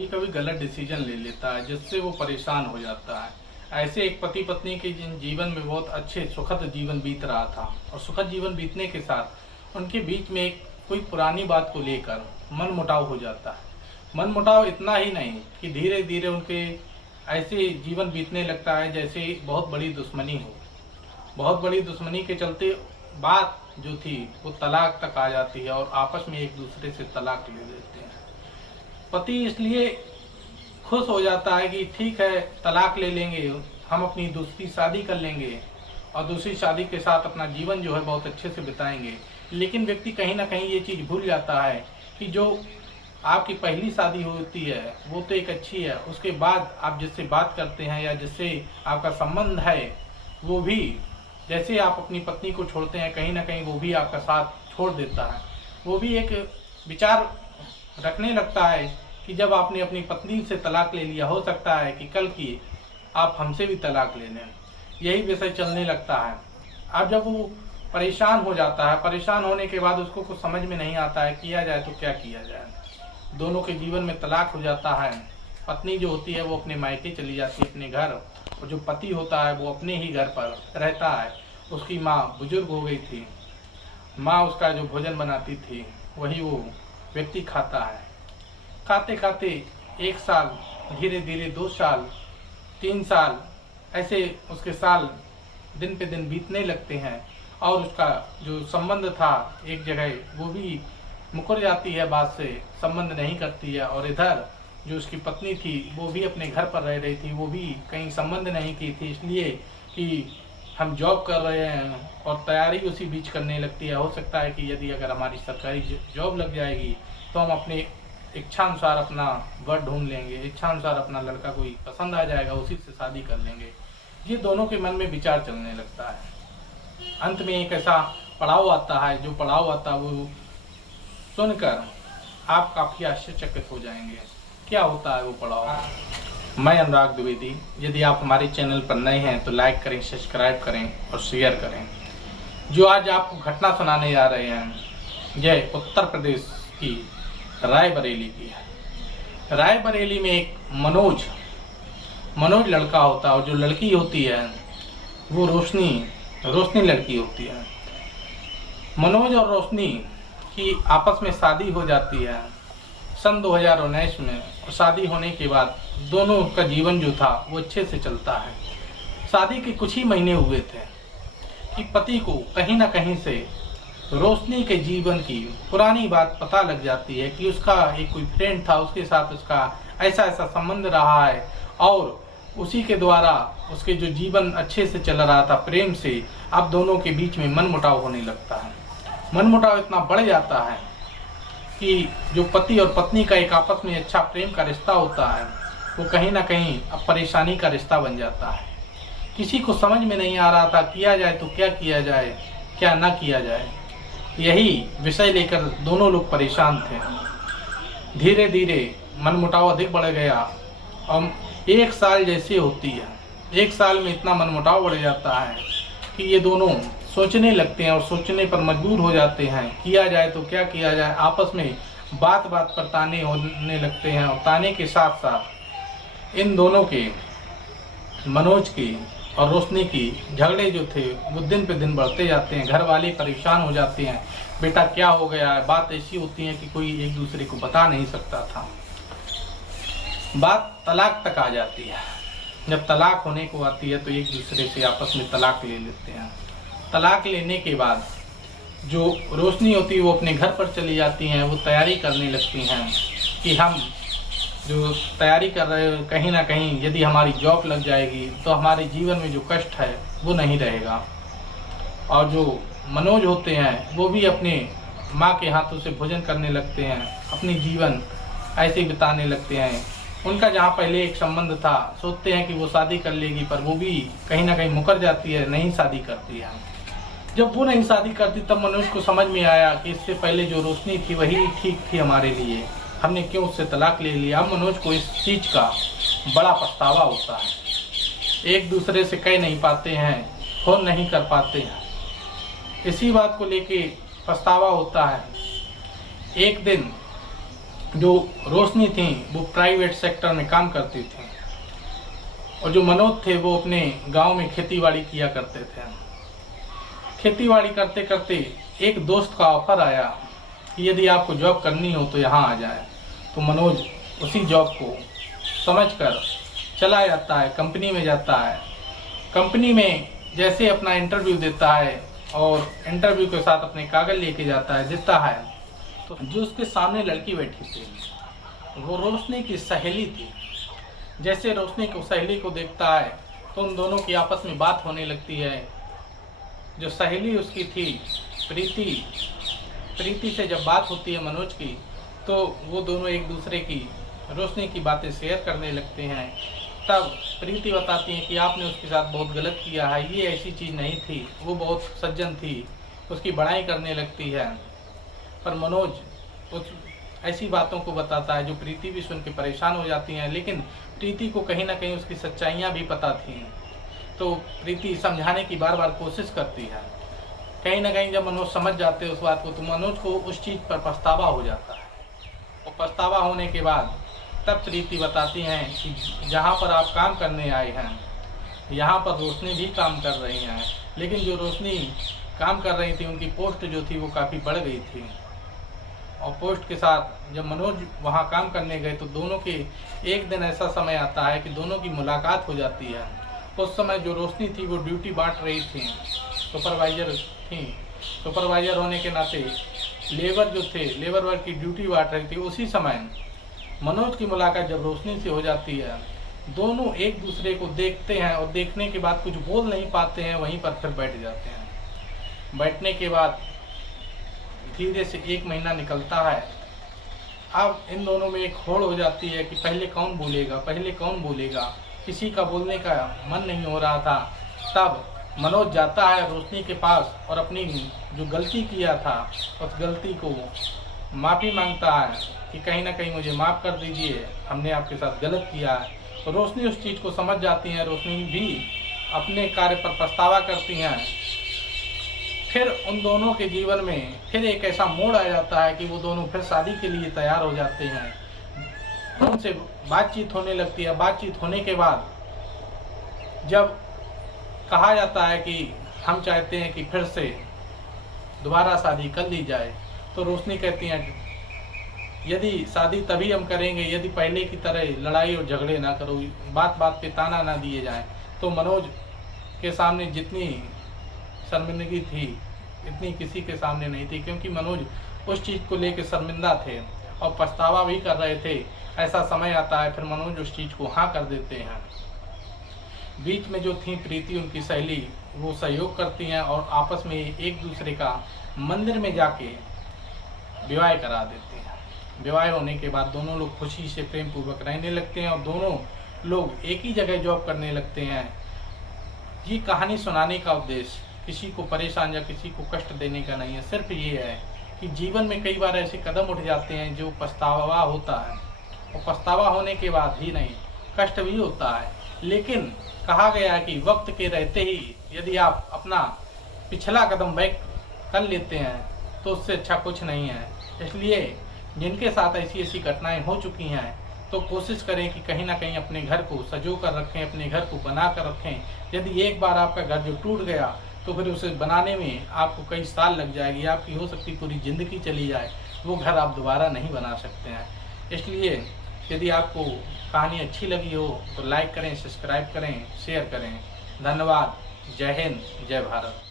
कभी कभी गलत डिसीजन ले लेता है जिससे वो परेशान हो जाता है। ऐसे एक पति पत्नी के जीवन में बहुत अच्छे सुखद जीवन बीत रहा था और सुखद जीवन बीतने के साथ उनके बीच में एक कोई पुरानी बात को लेकर मनमुटाव हो जाता है। मनमुटाव इतना ही नहीं कि धीरे धीरे उनके ऐसे जीवन बीतने लगता है जैसे बहुत बड़ी दुश्मनी हो। बहुत बड़ी दुश्मनी के चलते बात जो थी वो तलाक तक आ जाती है और आपस में एक दूसरे से तलाक ले लेते हैं। पति इसलिए खुश हो जाता है कि ठीक है तलाक ले लेंगे, हम अपनी दूसरी शादी कर लेंगे और दूसरी शादी के साथ अपना जीवन जो है बहुत अच्छे से बिताएंगे। लेकिन व्यक्ति कहीं ना कहीं ये चीज़ भूल जाता है कि जो आपकी पहली शादी होती है वो तो एक अच्छी है, उसके बाद आप जिससे बात करते हैं या जिससे आपका संबंध है वो भी, जैसे आप अपनी पत्नी को छोड़ते हैं कहीं ना कहीं वो भी आपका साथ छोड़ देता है। वो भी एक विचार रखने लगता है कि जब आपने अपनी पत्नी से तलाक ले लिया, हो सकता है कि कल की आप हमसे भी तलाक ले लें। यही विषय चलने लगता है। अब जब वो परेशान हो जाता है, परेशान होने के बाद उसको कुछ समझ में नहीं आता है किया जाए तो क्या किया जाए। दोनों के जीवन में तलाक हो जाता है। पत्नी जो होती है वो अपने मायके चली जाती है अपने घर, और जो पति होता है वो अपने ही घर पर रहता है। उसकी माँ बुजुर्ग हो गई थी, माँ उसका जो भोजन बनाती थी वही वो व्यक्ति खाता है। खाते खाते 1 साल, धीरे धीरे 2 साल, 3 साल, ऐसे उसके साल दिन पे दिन बीतने लगते हैं और उसका जो संबंध था एक जगह वो भी मुकर जाती है, बात से संबंध नहीं करती है। और इधर जो उसकी पत्नी थी वो भी अपने घर पर रह रही थी, वो भी कहीं संबंध नहीं की थी, इसलिए कि हम जॉब कर रहे हैं और तैयारी उसी बीच करने लगती है। हो सकता है कि यदि अगर हमारी सरकारी जॉब लग जाएगी तो हम अपने इच्छानुसार अपना वर ढूंढ लेंगे, इच्छानुसार अपना लड़का कोई पसंद आ जाएगा, उसी से शादी कर लेंगे। ये दोनों के मन में विचार चलने लगता है। अंत में एक ऐसा पड़ाव आता है, जो पड़ाव आता है वो सुनकर आप काफ़ी आश्चर्यचकित हो जाएंगे। क्या होता है वो पड़ाव? मैं अनुराग द्विवेदी। यदि आप हमारे चैनल पर नए हैं तो लाइक करें, सब्सक्राइब करें और शेयर करें। जो आज आपको घटना सुनाने जा रहे हैं यह उत्तर प्रदेश की रायबरेली की है। रायबरेली में एक मनोज लड़का होता है और जो लड़की होती है वो रोशनी लड़की होती है। मनोज और रोशनी की आपस में शादी हो जाती है सन 2019 में, और शादी होने के बाद दोनों का जीवन जो था वो अच्छे से चलता है। शादी के कुछ ही महीने हुए थे कि पति को कहीं ना कहीं से रोशनी के जीवन की पुरानी बात पता लग जाती है कि उसका एक कोई फ्रेंड था, उसके साथ उसका ऐसा संबंध रहा है और उसी के द्वारा उसके जो जीवन अच्छे से चल रहा था प्रेम से, अब दोनों के बीच में मनमुटाव होने लगता है। मनमुटाव इतना बढ़ जाता है कि जो पति और पत्नी का एक आपस में अच्छा प्रेम का रिश्ता होता है वो कहीं ना कहीं अब परेशानी का रिश्ता बन जाता है। किसी को समझ में नहीं आ रहा था किया जाए तो क्या किया जाए, क्या ना किया जाए। यही विषय लेकर दोनों लोग परेशान थे। धीरे धीरे मनमुटाव अधिक बढ़ गया और 1 साल जैसे होती है, 1 साल में इतना मनमुटाव बढ़ जाता है कि ये दोनों सोचने लगते हैं और सोचने पर मजबूर हो जाते हैं किया जाए तो क्या किया जाए। आपस में बात पर ताने होने लगते हैं और ताने के साथ साथ इन दोनों के, मनोज की और रोशनी की झगड़े जो थे वो दिन पे दिन बढ़ते जाते हैं। घर वाले परेशान हो जाते हैं, बेटा क्या हो गया है। बात ऐसी होती है कि कोई एक दूसरे को बता नहीं सकता था। बात तलाक तक आ जाती है। जब तलाक होने को आती है तो एक दूसरे से आपस में तलाक ले लेते हैं। तलाक लेने के बाद जो रोशनी होती है वो अपने घर पर चली जाती हैं, वो तैयारी करने लगती हैं कि हम जो तैयारी कर रहे हो कहीं ना कहीं यदि हमारी जॉब लग जाएगी तो हमारे जीवन में जो कष्ट है वो नहीं रहेगा। और जो मनोज होते हैं वो भी अपने माँ के हाथों से भोजन करने लगते हैं, अपनी जीवन ऐसे बिताने लगते हैं। उनका जहाँ पहले एक संबंध था, सोचते हैं कि वो शादी कर लेगी, पर वो भी कहीं ना कहीं मुकर जाती है, नहीं शादी करती है। जब वो नहीं शादी करती तब मनोज को समझ में आया कि इससे पहले जो रोशनी थी वही ठीक थी हमारे लिए, हमने क्यों उससे तलाक ले लिया। अब मनोज को इस चीज़ का बड़ा पछतावा होता है। एक दूसरे से कह नहीं पाते हैं, फोन नहीं कर पाते हैं, इसी बात को लेके पछतावा होता है। एक दिन जो रोशनी थी वो प्राइवेट सेक्टर में काम करती थी और जो मनोज थे वो अपने गांव में खेतीबाड़ी किया करते थे। खेतीबाड़ी करते करते एक दोस्त का ऑफर आया कि यदि आपको जॉब करनी हो तो यहाँ आ जाए। तो मनोज उसी जॉब को समझकर चला जाता है, कंपनी में जाता है। कंपनी में जैसे अपना इंटरव्यू देता है और इंटरव्यू के साथ अपने कागज लेके जाता है, देता है, तो जो उसके सामने लड़की बैठी थी वो रोशनी की सहेली थी। जैसे रोशनी को सहेली को देखता है तो उन दोनों की आपस में बात होने लगती है। जो सहेली उसकी थी प्रीति से जब बात होती है मनोज की, तो वो दोनों एक दूसरे की रोशनी की बातें शेयर करने लगते हैं। तब प्रीति बताती है कि आपने उसके साथ बहुत गलत किया है, ये ऐसी चीज़ नहीं थी, वो बहुत सज्जन थी, उसकी बड़ाई करने लगती है। पर मनोज उस ऐसी बातों को बताता है जो प्रीति भी सुन के परेशान हो जाती हैं, लेकिन प्रीति को कहीं ना कहीं उसकी सच्चाइयाँ भी पता थी। तो प्रीति समझाने की बार बार कोशिश करती है। कहीं ना कहीं जब मनोज समझ जाते हैं उस बात को, तो मनोज को उस चीज़ पर पछतावा हो जाता है। और पछतावा होने के बाद तब प्रीति बताती हैं कि जहाँ पर आप काम करने आए हैं यहाँ पर रोशनी भी काम कर रही हैं, लेकिन जो रोशनी काम कर रही थी उनकी पोस्ट जो थी वो काफ़ी बढ़ गई थी। और पोस्ट के साथ जब मनोज वहाँ काम करने गए तो दोनों के एक दिन ऐसा समय आता है कि दोनों की मुलाकात हो जाती है। उस समय जो रोशनी थी वो ड्यूटी बांट रही थी, सुपरवाइजर थी। सुपरवाइजर होने के नाते लेबर जो थे, लेबर वर्क की ड्यूटी बांट रही थी। उसी समय मनोज की मुलाकात जब रोशनी से हो जाती है, दोनों एक दूसरे को देखते हैं और देखने के बाद कुछ बोल नहीं पाते हैं, वहीं पर फिर बैठ जाते हैं। बैठने के बाद धीरे से 1 महीना निकलता है। अब इन दोनों में एक होड़ हो जाती है कि पहले कौन बोलेगा। किसी का बोलने का मन नहीं हो रहा था। तब मनोज जाता है रोशनी के पास और अपनी जो गलती किया था उस गलती को माफ़ी मांगता है कि कहीं ना कहीं मुझे माफ़ कर दीजिए, हमने आपके साथ गलत किया है। तो रोशनी उस चीज़ को समझ जाती है। रोशनी भी अपने कार्य पर पछतावा करती हैं। फिर उन दोनों के जीवन में फिर एक ऐसा मोड़ आ जाता है कि वो दोनों फिर शादी के लिए तैयार हो जाते हैं। उनसे बातचीत होने लगती है। बातचीत होने के बाद जब कहा जाता है कि हम चाहते हैं कि फिर से दोबारा शादी कर ली जाए, तो रोशनी कहती हैं यदि शादी तभी हम करेंगे यदि पहले की तरह लड़ाई और झगड़े ना करो, बात बात पे ताना ना दिए जाएं। तो मनोज के सामने जितनी शर्मिंदगी थी इतनी किसी के सामने नहीं थी, क्योंकि मनोज उस चीज़ को लेकर शर्मिंदा थे और पछतावा भी कर रहे थे। ऐसा समय आता है फिर मनोज उस चीज़ को हाँ कर देते हैं। बीच में जो थी प्रीति उनकी सहेली, वो सहयोग करती हैं और आपस में एक दूसरे का मंदिर में जाके विवाह करा देते हैं। विवाह होने के बाद दोनों लोग खुशी से प्रेम पूर्वक रहने लगते हैं और दोनों लोग एक ही जगह जॉब करने लगते हैं। ये कहानी सुनाने का उद्देश्य किसी को परेशान या किसी को कष्ट देने का नहीं है। सिर्फ ये है कि जीवन में कई बार ऐसे कदम उठ जाते हैं जो पछतावा होता है, और पछतावा होने के बाद ही नहीं कष्ट भी होता है। लेकिन कहा गया है कि वक्त के रहते ही यदि आप अपना पिछला कदम बैक कर लेते हैं तो उससे अच्छा कुछ नहीं है। इसलिए जिनके साथ ऐसी ऐसी घटनाएं हो चुकी हैं तो कोशिश करें कि कहीं ना कहीं अपने घर को सजो कर रखें, अपने घर को बना कर रखें। यदि एक बार आपका घर जो टूट गया तो फिर उसे बनाने में आपको कई साल लग जाएगी, आपकी हो सकती पूरी ज़िंदगी चली जाए, वो घर आप दोबारा नहीं बना सकते हैं। इसलिए यदि आपको कहानी अच्छी लगी हो तो लाइक करें, सब्सक्राइब करें, शेयर करें। धन्यवाद। जय हिंद, जय भारत।